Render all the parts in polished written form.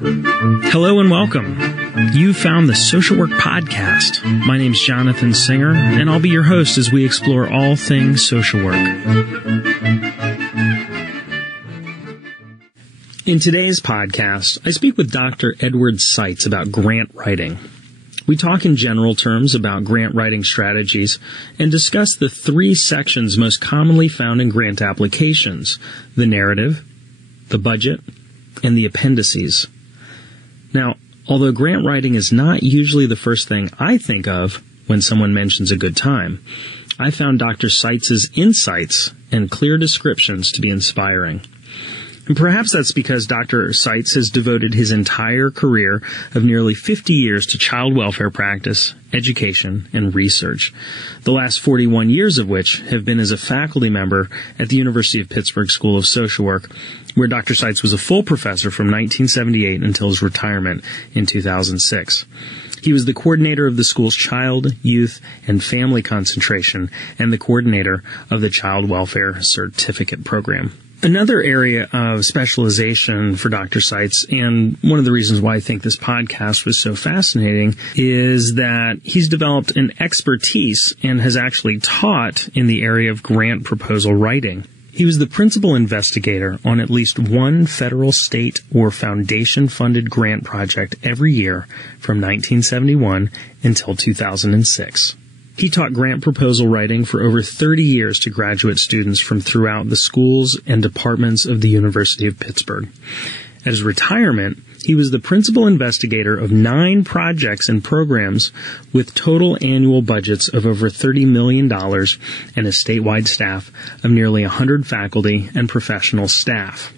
Hello and welcome. You found the Social Work Podcast. My name's Jonathan Singer, and I'll be your host as we explore all things social work. In today's podcast, I speak with Dr. Edward Seitz about grant writing. We talk in general terms about grant writing strategies and discuss the three sections most commonly found in grant applications: the narrative, the budget, and the appendices. Now, although grant writing is not usually the first thing I think of when someone mentions a good time, I found Dr. Seitz's insights and clear descriptions to be inspiring. And perhaps that's because Dr. Seitz has devoted his entire career of nearly 50 years to child welfare practice, education, and research, the last 41 years of which have been as a faculty member at the University of Pittsburgh School of Social Work, where Dr. Seitz was a full professor from 1978 until his retirement in 2006. He was the coordinator of the school's child, youth, and family concentration and the coordinator of the Child Welfare Certificate Program. Another area of specialization for Dr. Seitz, and one of the reasons why I think this podcast was so fascinating, is that he's developed an expertise and has actually taught in the area of grant proposal writing. He was the principal investigator on at least one federal, state, or foundation-funded grant project every year from 1971 until 2006. He taught grant proposal writing for over 30 years to graduate students from throughout the schools and departments of the University of Pittsburgh. At his retirement, he was the principal investigator of 9 projects and programs with total annual budgets of over $30 million and a statewide staff of nearly 100 faculty and professional staff.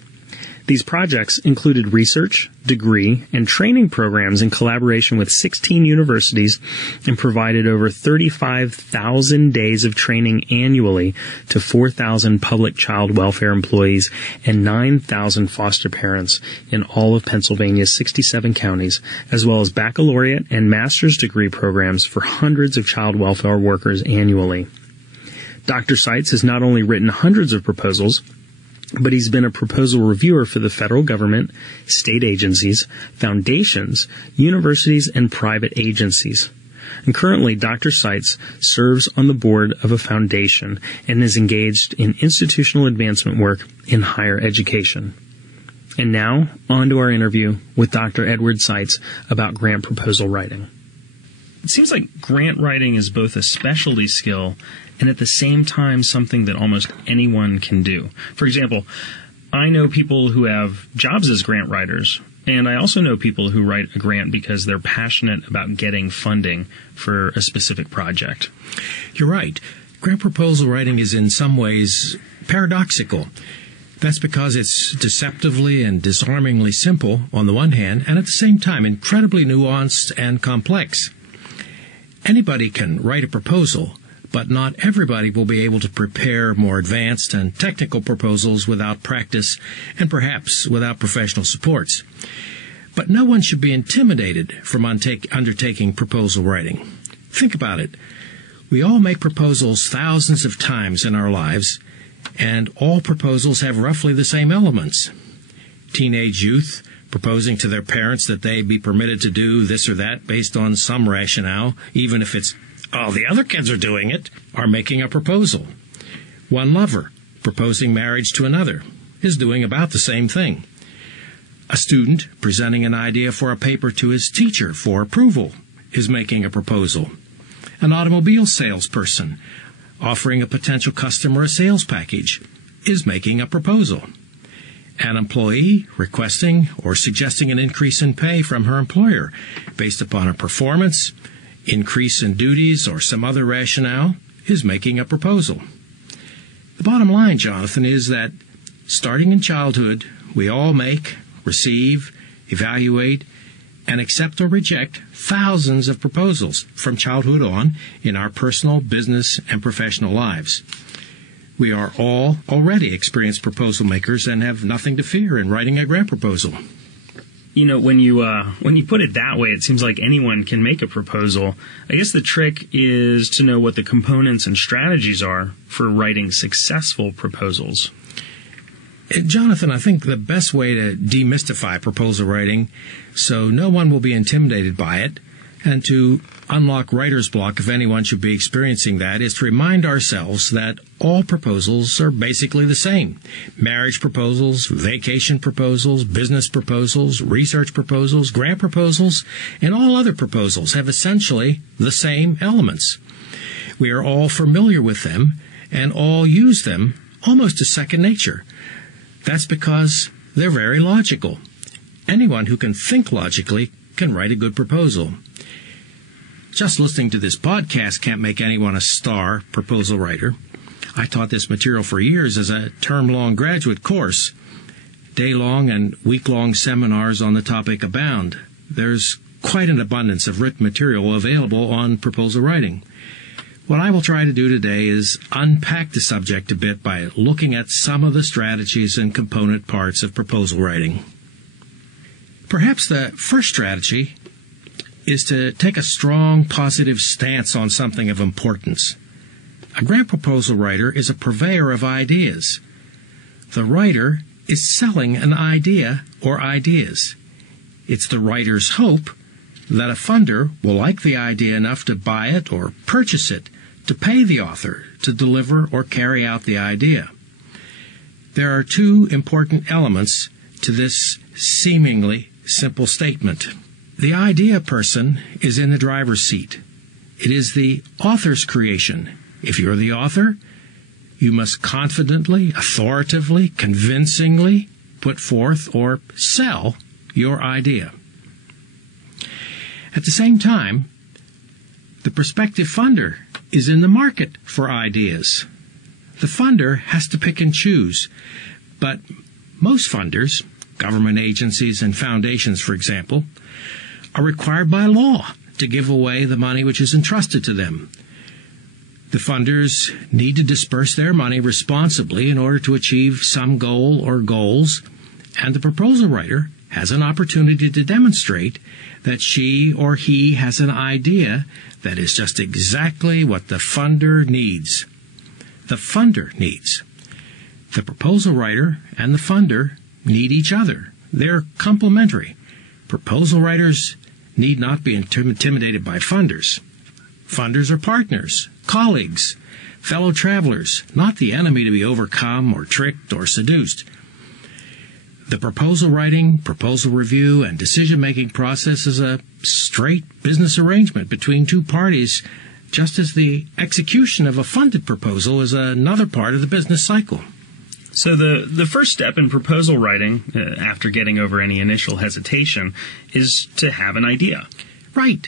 These projects included research, degree, and training programs in collaboration with 16 universities and provided over 35,000 days of training annually to 4,000 public child welfare employees and 9,000 foster parents in all of Pennsylvania's 67 counties, as well as baccalaureate and master's degree programs for hundreds of child welfare workers annually. Dr. Seitz has not only written hundreds of proposals, but he's been a proposal reviewer for the federal government, state agencies, foundations, universities, and private agencies. And currently, Dr. Seitz serves on the board of a foundation and is engaged in institutional advancement work in higher education. And now, on to our interview with Dr. Edward Seitz about grant proposal writing. It seems like grant writing is both a specialty skill and at the same time something that almost anyone can do. For example, I know people who have jobs as grant writers, and I also know people who write a grant because they're passionate about getting funding for a specific project. You're right. Grant proposal writing is in some ways paradoxical. That's because it's deceptively and disarmingly simple on the one hand, and at the same time incredibly nuanced and complex. Anybody can write a proposal, but not everybody will be able to prepare more advanced and technical proposals without practice and perhaps without professional supports. But no one should be intimidated from undertaking proposal writing. Think about it. We all make proposals thousands of times in our lives, and all proposals have roughly the same elements. Teenage youth proposing to their parents that they be permitted to do this or that based on some rationale, even if it's all the other kids are doing it, are making a proposal. One lover proposing marriage to another is doing about the same thing. A student presenting an idea for a paper to his teacher for approval is making a proposal. An automobile salesperson offering a potential customer a sales package is making a proposal. An employee requesting or suggesting an increase in pay from her employer based upon her performance, increase in duties, or some other rationale is making a proposal. The bottom line, Jonathan, is that starting in childhood, we all make, receive, evaluate, and accept or reject thousands of proposals from childhood on in our personal, business, and professional lives. We are all already experienced proposal makers and have nothing to fear in writing a grant proposal. You know, when you put it that way, it seems like anyone can make a proposal. I guess the trick is to know what the components and strategies are for writing successful proposals. Jonathan, I think the best way to demystify proposal writing so no one will be intimidated by it, and to unlock writer's block if anyone should be experiencing that, is to remind ourselves that all proposals are basically the same. Marriage proposals, vacation proposals, business proposals, research proposals, grant proposals, and all other proposals have essentially the same elements. We are all familiar with them and all use them almost as second nature. That's because they're very logical. Anyone who can think logically can write a good proposal. Just listening to this podcast can't make anyone a star proposal writer. I taught this material for years as a term-long graduate course. Day-long and week-long seminars on the topic abound. There's quite an abundance of written material available on proposal writing. What I will try to do today is unpack the subject a bit by looking at some of the strategies and component parts of proposal writing. Perhaps the first strategy is to take a strong, positive stance on something of importance. A grant proposal writer is a purveyor of ideas. The writer is selling an idea or ideas. It's the writer's hope that a funder will like the idea enough to buy it or purchase it, to pay the author to deliver or carry out the idea. There are two important elements to this seemingly simple statement. The idea person is in the driver's seat. It is the author's creation. If you're the author, you must confidently, authoritatively, convincingly put forth or sell your idea. At the same time, the prospective funder is in the market for ideas. The funder has to pick and choose, but most funders, government agencies and foundations, for example, are required by law to give away the money which is entrusted to them. The funders need to disperse their money responsibly in order to achieve some goal or goals, and the proposal writer has an opportunity to demonstrate that she or he has an idea that is just exactly what the funder needs. The funder needs. The proposal writer and the funder need each other. They're complementary. Proposal writers need not be intimidated by funders. Funders are partners, colleagues, fellow travelers, not the enemy to be overcome or tricked or seduced. The proposal writing, proposal review, and decision-making process is a straight business arrangement between two parties, just as the execution of a funded proposal is another part of the business cycle. So the first step in proposal writing, after getting over any initial hesitation, is to have an idea. Right.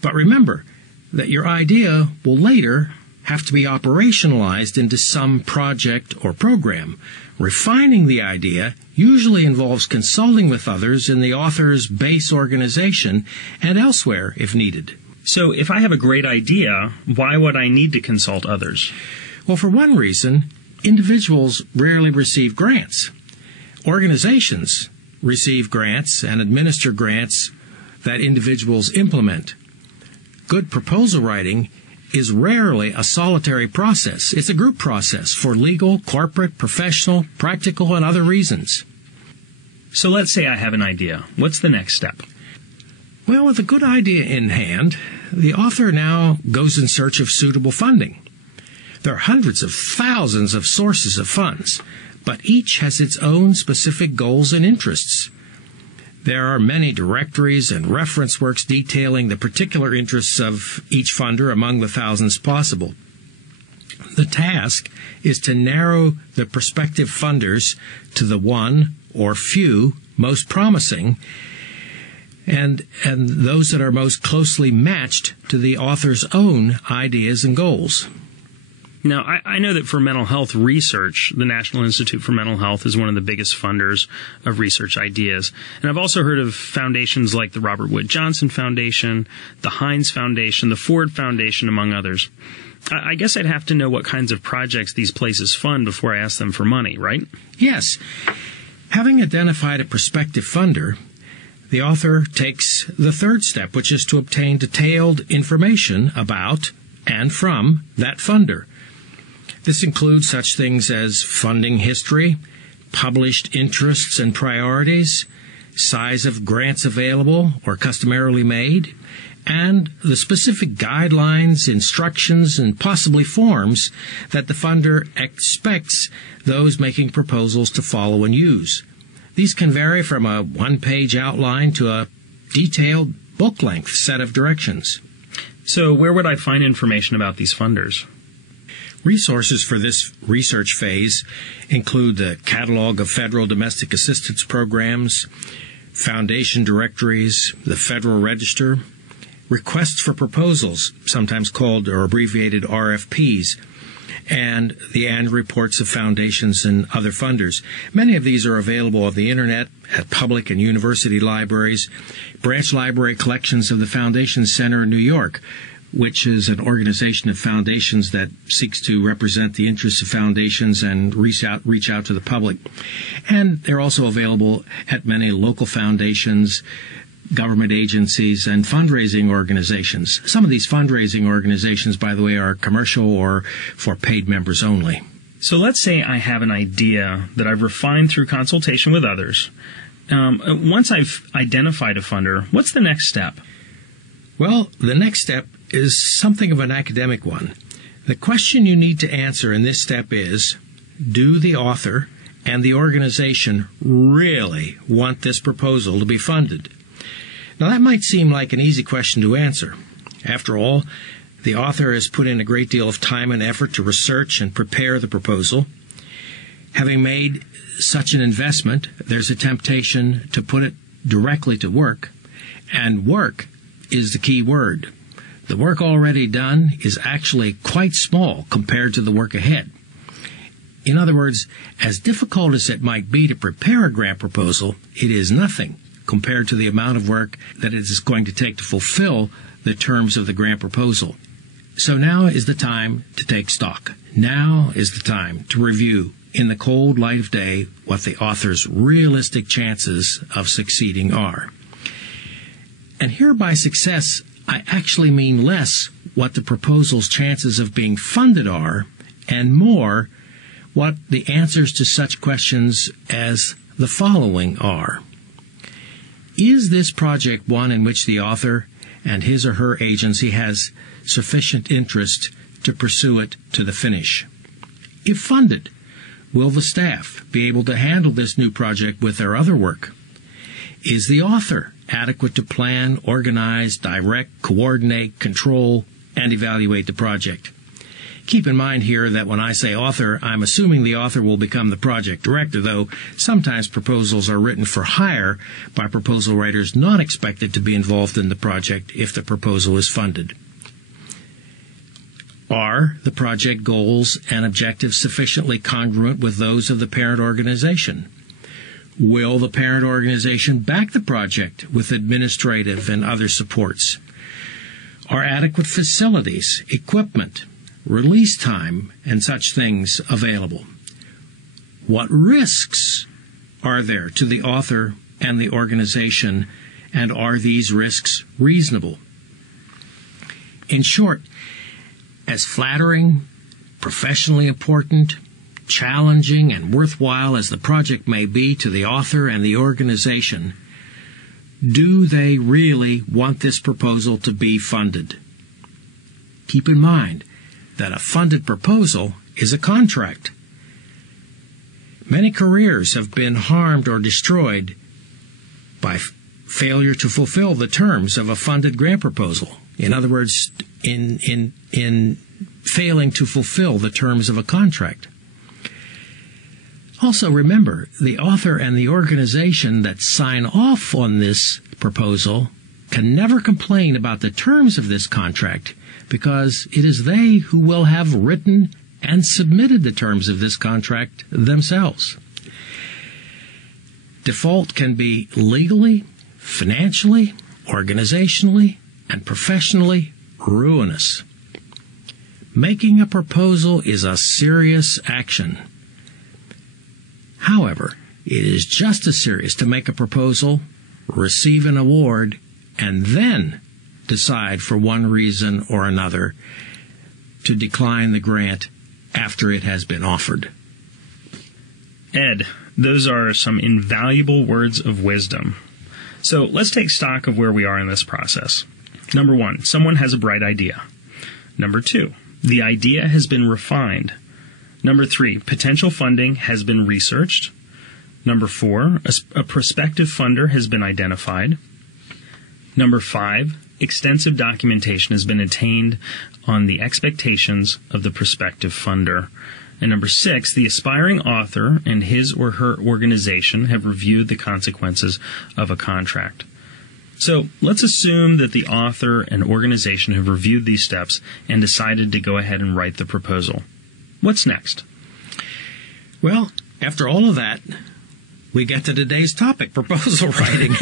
But remember that your idea will later have to be operationalized into some project or program. Refining the idea usually involves consulting with others in the author's base organization and elsewhere if needed. So if I have a great idea, why would I need to consult others? Well, for one reason, individuals rarely receive grants. Organizations receive grants and administer grants that individuals implement. Good proposal writing is rarely a solitary process. It's a group process for legal, corporate, professional, practical, and other reasons. So let's say I have an idea. What's the next step? Well, with a good idea in hand, the author now goes in search of suitable funding. There are hundreds of thousands of sources of funds, but each has its own specific goals and interests. There are many directories and reference works detailing the particular interests of each funder among the thousands possible. The task is to narrow the prospective funders to the one or few most promising and those that are most closely matched to the author's own ideas and goals. Now, I know that for mental health research, the National Institute for Mental Health is one of the biggest funders of research ideas. And I've also heard of foundations like the Robert Wood Johnson Foundation, the Heinz Foundation, the Ford Foundation, among others. I guess I'd have to know what kinds of projects these places fund before I ask them for money, right? Yes. Having identified a prospective funder, the author takes the third step, which is to obtain detailed information about and from that funder. This includes such things as funding history, published interests and priorities, size of grants available or customarily made, and the specific guidelines, instructions, and possibly forms that the funder expects those making proposals to follow and use. These can vary from a one-page outline to a detailed book-length set of directions. So where would I find information about these funders? Resources for this research phase include the Catalog of Federal Domestic Assistance Programs, Foundation Directories, the Federal Register, Requests for Proposals, sometimes called or abbreviated RFPs, and the annual reports of foundations and other funders. Many of these are available on the Internet, at public and university libraries, branch library collections of the Foundation Center in New York, which is an organization of foundations that seeks to represent the interests of foundations and reach out to the public. And they're also available at many local foundations, government agencies, and fundraising organizations. Some of these fundraising organizations, by the way, are commercial or for paid members only. So let's say I have an idea that I've refined through consultation with others. Once I've identified a funder, what's the next step? Well, the next step is something of an academic one. The question you need to answer in this step is, do the author and the organization really want this proposal to be funded? Now, that might seem like an easy question to answer. After all, the author has put in a great deal of time and effort to research and prepare the proposal. Having made such an investment, there's a temptation to put it directly to work, and work is the key word. The work already done is actually quite small compared to the work ahead. In other words, as difficult as it might be to prepare a grant proposal, it is nothing compared to the amount of work that it is going to take to fulfill the terms of the grant proposal. So now is the time to take stock. Now is the time to review in the cold light of day what the author's realistic chances of succeeding are. And here by success, I actually mean less what the proposal's chances of being funded are, and more what the answers to such questions as the following are. Is this project one in which the author and his or her agency has sufficient interest to pursue it to the finish? If funded, will the staff be able to handle this new project with their other work? Is the author adequate to plan, organize, direct, coordinate, control, and evaluate the project? Keep in mind here that when I say author, I'm assuming the author will become the project director, though sometimes proposals are written for hire by proposal writers not expected to be involved in the project if the proposal is funded. Are the project goals and objectives sufficiently congruent with those of the parent organization? Will the parent organization back the project with administrative and other supports? Are adequate facilities, equipment, release time, and such things available? What risks are there to the author and the organization, and are these risks reasonable? In short, as flattering, professionally important, challenging, and worthwhile as the project may be to the author and the organization, do they really want this proposal to be funded? Keep in mind that a funded proposal is a contract. Many careers have been harmed or destroyed by failure to fulfill the terms of a funded grant proposal. In other words, in failing to fulfill the terms of a contract. Also remember, the author and the organization that sign off on this proposal can never complain about the terms of this contract, because it is they who will have written and submitted the terms of this contract themselves. Default can be legally, financially, organizationally, and professionally ruinous. Making a proposal is a serious action. However, it is just as serious to make a proposal, receive an award, and then decide for one reason or another to decline the grant after it has been offered. Ed, Those are some invaluable words of wisdom. So let's take stock of where we are in this process. Number 1, someone has a bright idea. Number 2, the idea has been refined. Number 3, potential funding has been researched. Number 4, a prospective funder has been identified. Number 5, extensive documentation has been attained on the expectations of the prospective funder. And number 6, the aspiring author and his or her organization have reviewed the consequences of a contract. So let's assume that the author and organization have reviewed these steps and decided to go ahead and write the proposal. What's next? Well, after all of that, we get to today's topic, proposal writing.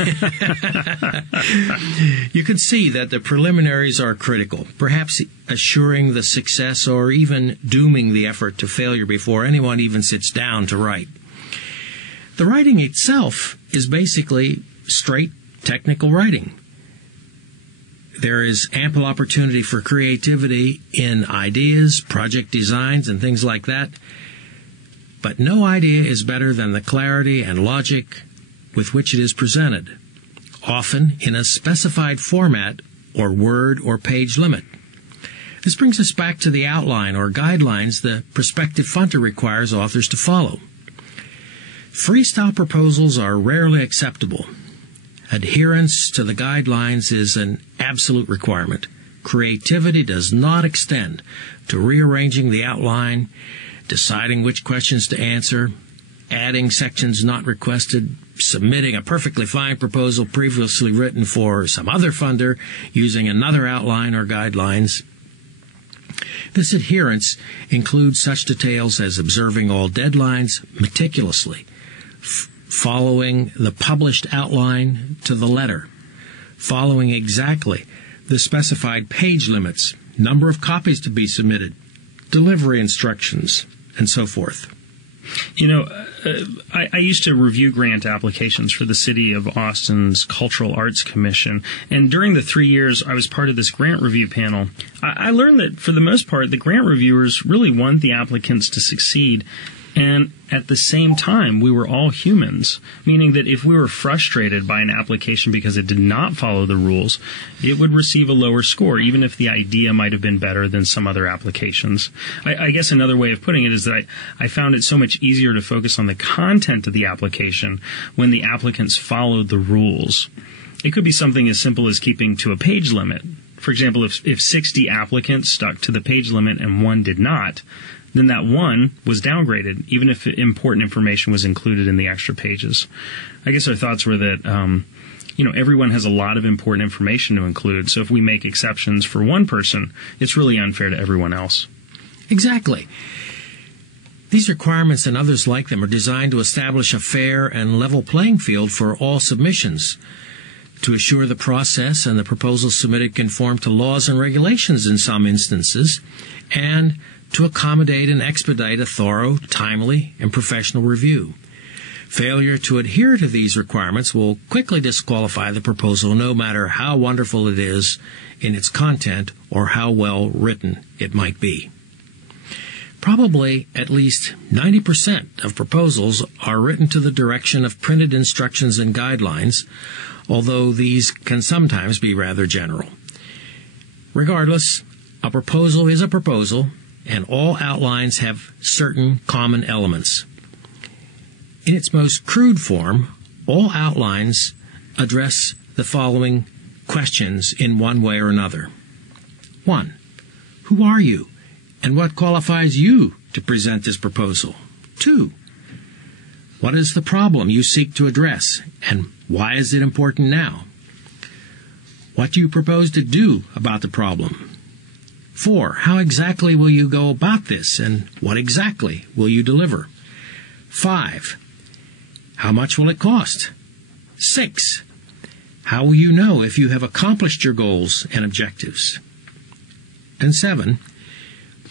You can see that the preliminaries are critical, perhaps assuring the success or even dooming the effort to failure before anyone even sits down to write. The writing itself is basically straight technical writing. There is ample opportunity for creativity in ideas, project designs, and things like that. But no idea is better than the clarity and logic with which it is presented, often in a specified format or word or page limit. This brings us back to the outline or guidelines the prospective funder requires authors to follow. Freestyle proposals are rarely acceptable. Adherence to the guidelines is an absolute requirement. Creativity does not extend to rearranging the outline, deciding which questions to answer, adding sections not requested, submitting a perfectly fine proposal previously written for some other funder using another outline or guidelines. This adherence includes such details as observing all deadlines meticulously, following the published outline to the letter, following exactly the specified page limits, number of copies to be submitted, delivery instructions, and so forth. You know, I used to review grant applications for the City of Austin's Cultural Arts Commission, and during the 3 years I was part of this grant review panel, I learned that for the most part the grant reviewers really want the applicants to succeed. And at the same time, we were all humans, meaning that if we were frustrated by an application because it did not follow the rules, it would receive a lower score, even if the idea might have been better than some other applications. I guess another way of putting it is that I found it so much easier to focus on the content of the application when the applicants followed the rules. It could be something as simple as keeping to a page limit. For example, if 60 applicants stuck to the page limit and one did not, then that one was downgraded, even if important information was included in the extra pages. I guess our thoughts were that, everyone has a lot of important information to include, so if we make exceptions for one person, it's really unfair to everyone else. Exactly. These requirements and others like them are designed to establish a fair and level playing field for all submissions, to assure the process and the proposals submitted conform to laws and regulations in some instances, and to accommodate and expedite a thorough, timely, and professional review. Failure to adhere to these requirements will quickly disqualify the proposal, no matter how wonderful it is in its content or how well written it might be. Probably at least 90% of proposals are written to the direction of printed instructions and guidelines, although these can sometimes be rather general. Regardless, a proposal is a proposal, and all outlines have certain common elements. In its most crude form, all outlines address the following questions in one way or another. 1. Who are you, and what qualifies you to present this proposal? 2. What is the problem you seek to address, and why is it important now? What do you propose to do about the problem? 4. How exactly will you go about this, and what exactly will you deliver? 5. How much will it cost? 6. How will you know if you have accomplished your goals and objectives? And 7.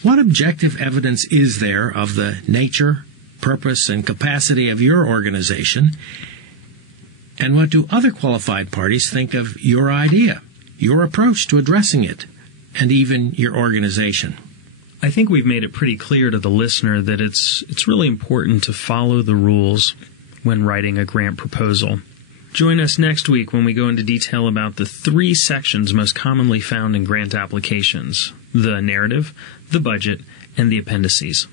What objective evidence is there of the nature, purpose, and capacity of your organization, and what do other qualified parties think of your idea, your approach to addressing it, and even your organization? I think we've made it pretty clear to the listener that it's really important to follow the rules when writing a grant proposal. Join us next week when we go into detail about the 3 sections most commonly found in grant applications: the narrative, the budget, and the appendices.